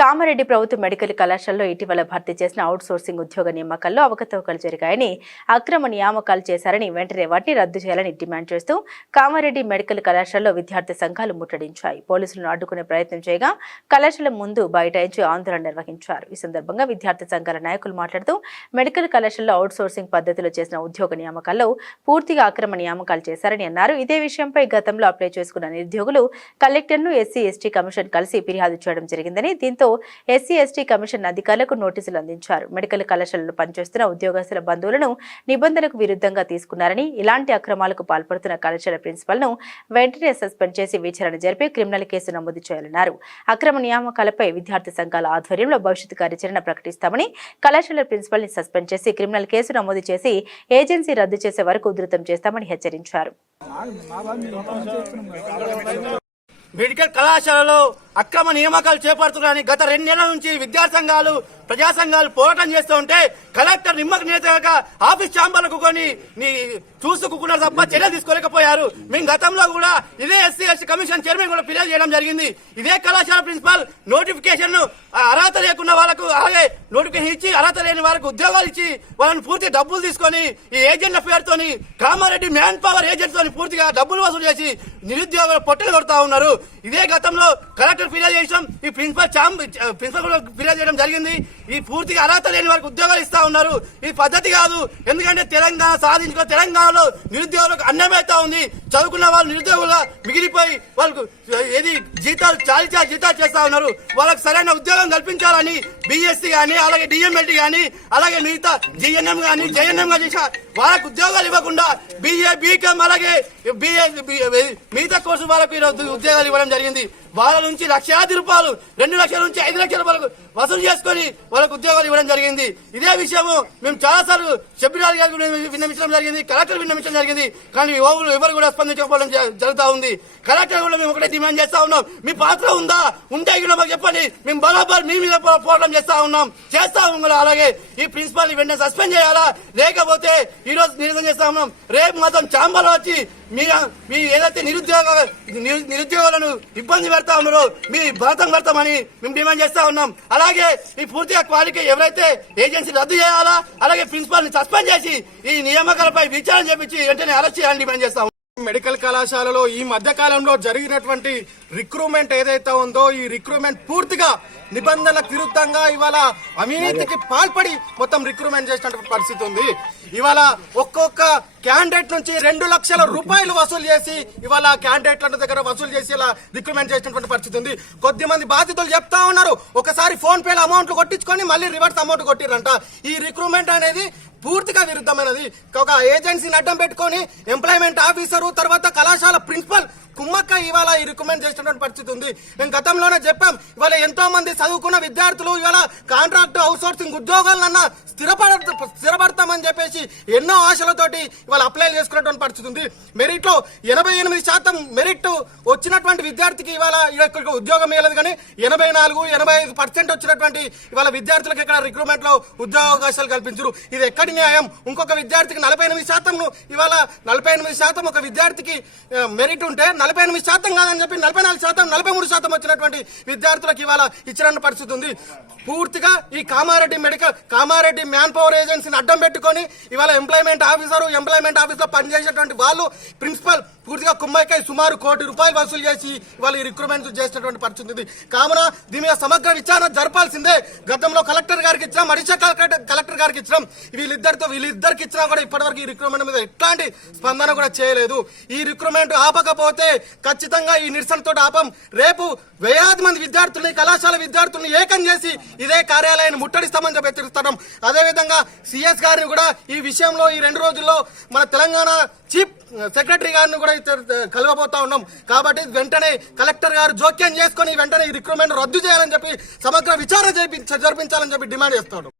కామారెడ్డి ప్రభుత్వ మెడికల్ కళాశాలలో ఇటీవల భర్తీ చేసిన అవుట్ సోర్సింగ్ ఉద్యోగ నియామకాల్లో అవకతవకలు జరిగాయని, అక్రమ నియామకాలు చేశారని, వెంటనే వాటిని రద్దు చేయాలని డిమాండ్ చేస్తూ కామారెడ్డి మెడికల్ కళాశాలలో విద్యార్థి సంఘాలు ముట్టడించాయి. పోలీసులను అడ్డుకునే ప్రయత్నం చేయగా కళాశాల ముందు బైఠాయించి ఆందోళన నిర్వహించారు. ఈ సందర్భంగా విద్యార్థి సంఘాల నాయకులు మాట్లాడుతూ మెడికల్ కళాశాలలో అవుట్ సోర్సింగ్ పద్ధతిలో చేసిన ఉద్యోగ నియామకాల్లో పూర్తిగా అక్రమ నియామకాలు చేశారని అన్నారు. ఇదే విషయంపై గతంలో అప్లై చేసుకున్న నిరుద్యోగులు కలెక్టర్ను ఎస్సీ/ఎస్టీ కమిషన్ కలిసి ఫిర్యాదు చేయడం జరిగిందని, దీంతో ఎస్సీ/ఎస్టీ కమిషన్ అధికారులకు నోటీసులు అందించారు. మెడికల్ కళాశాలలో పనిచేస్తున్న ఉద్యోగస్తుల బంధువులను నిబంధనలకు విరుద్ధంగా తీసుకున్నారని, ఇలాంటి అక్రమాలకు పాల్పడుతున్న కళాశాల ప్రిన్సిపల్ ను వెంటనే సస్పెండ్ చేసి విచారణ జరిపి క్రిమినల్ కేసు నమోదు చేయాలన్నారు. అక్రమ నియామకాలపై విద్యార్థి సంఘాల ఆధ్వర్యంలో భవిష్యత్ కార్యాచరణ ప్రకటిస్తామని, కళాశాల ప్రిన్సిపల్ ని సస్పెండ్ చేసి క్రిమినల్ కేసు నమోదు చేసి ఏజెన్సీ రద్దు చేసే వరకు ఉధృతం చేస్తామని హెచ్చరించారు. మెడికల్ కళాశాలలో అక్రమ నియామకాలు చేపడుతున్నారని గత 2 నెలల నుంచి విద్యార్థి సంఘాలు, ప్రజా సంఘాలు పోరాటం చేస్తూ ఉంటే కలెక్టర్ నిమ్మకు నేతగా ఆఫీస్ ఛాంబర్లకు కొని చూసుకున్నారు తప్ప చర్యలు తీసుకోలేకపోయారు. మేము గతంలో కూడా ఇదే ఎస్సీ/ఎస్టీ కమిషన్ చైర్మన్ కూడా ఫిర్యాదు చేయడం జరిగింది. ఇదే కళాశాల ప్రిన్సిపాల్ నోటిఫికేషన్ అర్హత లేకున్న వాళ్ళకు, అలాగే నోటిఫికేషన్ ఇచ్చి అర్హత లేని వారికి ఉద్యోగాలు ఇచ్చి వాళ్ళని పూర్తి డబ్బులు తీసుకొని ఈ ఏజెంట్ల పేరుతోని కామారెడ్డి మ్యాన్ పవర్ ఏజెంట్స్ తోని పూర్తిగా డబ్బులు వసూలు చేసి నిరుద్యోగులు పొట్టలు కొడతా ఉన్నారు. ఇదే గతంలో కలెక్టర్ ఫిర్యాదు చేసాం, ఈ ప్రిన్సిపల్ కూడా ఫిర్యాదు చేయడం జరిగింది. ఈ పూర్తిగా అర్హత లేని వారికి ఉద్యోగాలు ఇస్తా ఉన్నారు. ఇది పద్ధతి కాదు. ఎందుకంటే తెలంగాణ సాధించుకో, తెలంగాణలో నిరుద్యోగులకు అన్యాయమైతా ఉంది. చదువుకున్న వాళ్ళు నిరుద్యోగులుగా మిగిలిపోయి వాళ్ళకు ఏది జీతాలు చాలి జీతాలు చేస్తా ఉన్నారు. వాళ్ళకు సరైన ఉద్యోగం కల్పించాలని బీఎస్సీ గానీ, అలాగే డిఎంఎల్టీ గానీ, అలాగే మిగతా జిఎన్ఎం గానీ, జేఎన్ఎం గానీ వాళ్ళకు ఉద్యోగాలు ఇవ్వకుండా బీఏ, బీకామ్, అలాగే మిగతా కోర్సు వాళ్ళకు ఉద్యోగాలు ఇవ్వడం జరిగింది. వాళ్ళ నుంచి లక్షలాది రూపాయలు, 2 లక్షల నుంచి 5 లక్షల వరకు వసూలు చేసుకుని వాళ్ళకు ఉద్యోగాలు ఇవ్వడం జరిగింది. ఇదే విషయము మేము చాలాసార్లు షబ్బీరాజు గారికి విన్నవించడం జరిగింది, కలెక్టర్ విన్నవించడం జరిగింది. కానీ ఎవరు కూడా స్పందించకపోవడం జరుగుతూ ఉంది. కలెక్టర్ కూడా మేము ఒకటే డిమాండ్ చేస్తా ఉన్నాం, మీ పాత్ర ఉందా, ఉంటే మాకు చెప్పండి, మేము బరాబర్ మీ మీద పోరాటం చేస్తా ఉన్నాం. అలాగే ఈ ప్రిన్సిపాల్ వెంటనే సస్పెండ్ చేయాలా, లేకపోతే ఈ రోజు నిరసన చేస్తా ఉన్నాం. రేపు మాత్రం ఛాంబర్ లో వచ్చి మీ ఏదైతే నిరుద్యోగులను ఇబ్బంది పెడతా ఉన్నారో మీ భరతం పెడతామని మేము డిమాండ్ చేస్తా ఉన్నాం. అలాగే ఈ పూర్తిగా క్వాలిటీ ఎవరైతే ఏజెన్సీ రద్దు చేయాలా, అలాగే ప్రిన్సిపాల్ ని సస్పెండ్ చేసి ఈ నియామకాలపై విచారణ చేపించి వెంటనే అరెస్ట్ చేయాలని డిమాండ్ చేస్తాం. మెడికల్ కళాశాలలో ఈ మధ్య కాలంలో జరిగినటువంటి రిక్రూట్మెంట్ ఏదైతే ఉందో, ఈ రిక్రూట్మెంట్ పూర్తిగా నిబంధనలకు విరుద్ధంగా ఇవాళ అవినీతికి పాల్పడి మొత్తం రిక్రూట్మెంట్ చేసినటువంటి పరిస్థితి ఉంది. ఇవాళ ఒక్కొక్క క్యాండిడేట్ నుంచి 2 లక్షల రూపాయలు వసూలు చేసి ఇవాళ క్యాండిడేట్ల దగ్గర వసూలు చేసి ఇలా రిక్రూట్మెంట్ చేసినటువంటి పరిస్థితి ఉంది. కొద్దిమంది బాధితులు చెప్తా ఉన్నారు, ఒకసారి ఫోన్ పేలో అమౌంట్లు కొట్టించుకొని మళ్ళీ రివర్స్ అమౌంట్ కొట్టిరంట. ఈ రిక్రూట్మెంట్ అనేది పూర్తిగా విరుద్ధమైనది. ఒక ఏజెన్సీని అడ్డం పెట్టుకొని ఎంప్లాయ్మెంట్ ఆఫీసరు, తర్వాత కళాశాల ప్రిన్సిపల్ కుమ్మక్క ఇవాళ ఈ రికమెండ్ చేసినటువంటి పరిస్థితి ఉంది. మేము గతంలోనే చెప్పాం, ఇవాళ ఎంతో మంది చదువుకున్న విద్యార్థులు ఇవాళ కాంట్రాక్ట్ అవుట్ సోర్సింగ్ ఉద్యోగాలన్నా స్థిరపడతామని చెప్పేసి ఎన్నో ఆశలతోటి ఇవాళ అప్లై చేసుకున్నటువంటి పరిస్థితి ఉంది. మెరిట్ లో 88% మెరిట్ వచ్చినటువంటి విద్యార్థికి ఇవాళ ఉద్యోగం ఇవ్వలేదు, కానీ 84-85% వచ్చినటువంటి ఇవాళ విద్యార్థులకు ఇక్కడ రిక్రూట్మెంట్ లో ఉద్యోగావకాశాలు కల్పించారు. ఇది ఎక్కడి న్యాయం? ఇంకొక విద్యార్థికి 48% ఇవాళ 48% ఒక విద్యార్థికి మెరిట్ ఉంటే 48% కాదని చెప్పి 44%, 43% వచ్చినటువంటి విద్యార్థులకు ఇవాళ ఇచ్చిన పరిస్థితి ఉంది. పూర్తిగా ఈ కామారెడ్డి మ్యాన్ పవర్ ఏజెన్సీని అడ్డం పెట్టుకొని ఇవాళ ఎంప్లాయ్మెంట్ ఆఫీస్ లో పనిచేసేటువంటి వాళ్ళు ప్రిన్సిపల్ పూర్తిగా కుమ్మకై సుమారు ₹1 కోటి వసూలు చేసి ఇవాళ ఈ రిక్రూట్మెంట్ చేసినటువంటి పరిస్థితి ఉంది. కావున దీని మీద సమగ్ర విచారణ జరపాల్సిందే. గతంలో కలెక్టర్ గారికి ఇచ్చినాం, అడిషనల్ కలెక్టర్ గారికి ఇచ్చినాం. వీళ్ళిద్దరికి ఇచ్చినా కూడా ఇప్పటివరకు ఈ రిక్రూట్మెంట్ మీద ఎట్లాంటి స్పందన కూడా చేయలేదు. ఈ రిక్రూట్మెంట్ ఆపకపోతే ఖచ్చితంగా ఈ నిరసనతో ఆపం. రేపు వేలాది మంది విద్యార్థుల్ని, కళాశాల విద్యార్థుల్ని ఏకం చేసి ఇదే కార్యాలయాన్ని ముట్టడిస్తామని చెప్పి హెచ్చరిస్తున్నాం. అదేవిధంగా సిఎస్ గారిని కూడా ఈ విషయంలో ఈ 2 రోజుల్లో మన తెలంగాణ చీఫ్ సెక్రటరీ గారిని కూడా కలవబోతా ఉన్నాం. కాబట్టి వెంటనే కలెక్టర్ గారు జోక్యం చేసుకుని వెంటనే ఈ రిక్రూట్మెంట్ రద్దు చేయాలని చెప్పి సమగ్ర విచారణ జరిపించాలని చెప్పి డిమాండ్ చేస్తాడు.